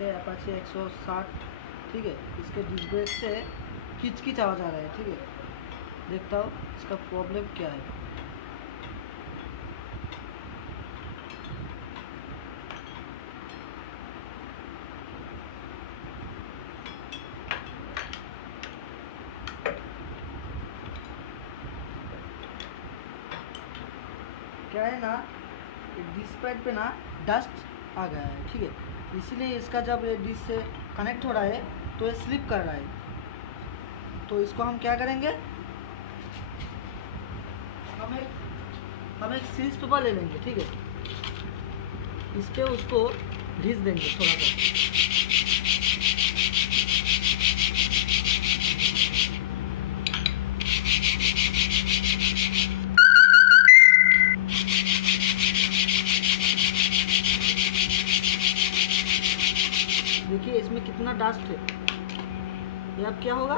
इसके अपाचे 160, ठीक है। इसके डिस्क ब्रेक से किच किच आवाज़ आ रहा है, ठीक है। देखता हूँ इसका प्रॉब्लम क्या है। क्या है ना, डिस्क पैड पे ना डस्ट आ गया है, ठीक है। इसीलिए इसका जब ये डिस्क से कनेक्ट हो रहा है तो ये स्लिप कर रहा है। तो इसको हम क्या करेंगे, हम एक सील्स पेपर ले लेंगे, ठीक है। इस पे उसको घिस देंगे थोड़ा सा। देखिए इसमें कितना डस्ट है। ये अब क्या होगा,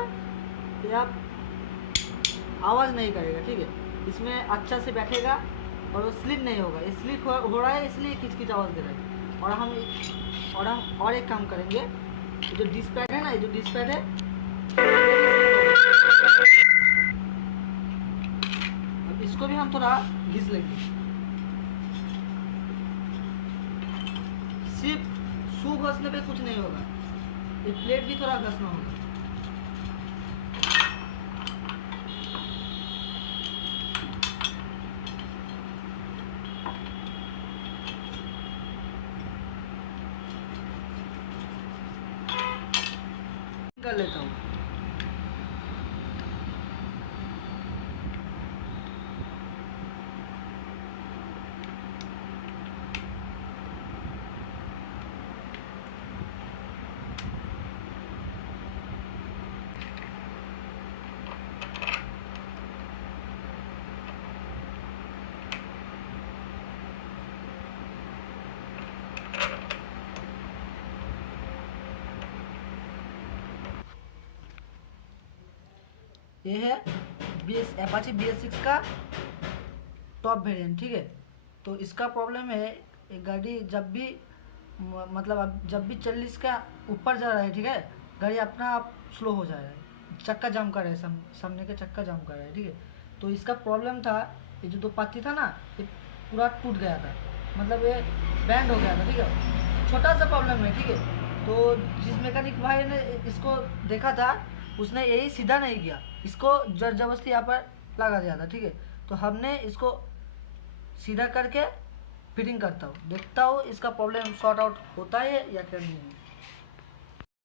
ये अब आवाज़ नहीं करेगा, ठीक है। इसमें अच्छा से बैठेगा और वो स्लिप नहीं होगा। ये स्लिप हो रहा है इसलिए किच किच आवाज़ दे रहा है। और हम और एक काम करेंगे, ये जो डिस्क पैड है ना, ये जो डिस्क पैड है, अब इसको भी हम थोड़ा घिस लेंगे। सिर्फ शू घसने पे कुछ नहीं होगा, ये प्लेट भी थोड़ा घसना होगा। कर लेता हूँ। ये है अपाचे BS6 का टॉप वेरिएंट, ठीक है। तो इसका प्रॉब्लम है, ये गाड़ी जब भी मतलब अब जब भी 40 का ऊपर जा रहा है, ठीक है, गाड़ी अपना आप स्लो हो जा रहा है, चक्का जाम कर रहा है, सामने का चक्का जाम कर रहा है, ठीक है। तो इसका प्रॉब्लम था, ये जो दो पत्ती था ना, ये पूरा टूट गया था, मतलब ये बैंड हो गया था, ठीक है। छोटा सा प्रॉब्लम है, ठीक है। तो जिस मैकेनिक भाई ने इसको देखा था, उसने यही सीधा नहीं किया, इसको जबरदस्ती यहाँ पर लगा दिया था, ठीक है। तो हमने इसको सीधा करके फिटिंग करता हूँ, देखता हूँ इसका प्रॉब्लम सॉर्ट आउट होता है या फिर नहीं।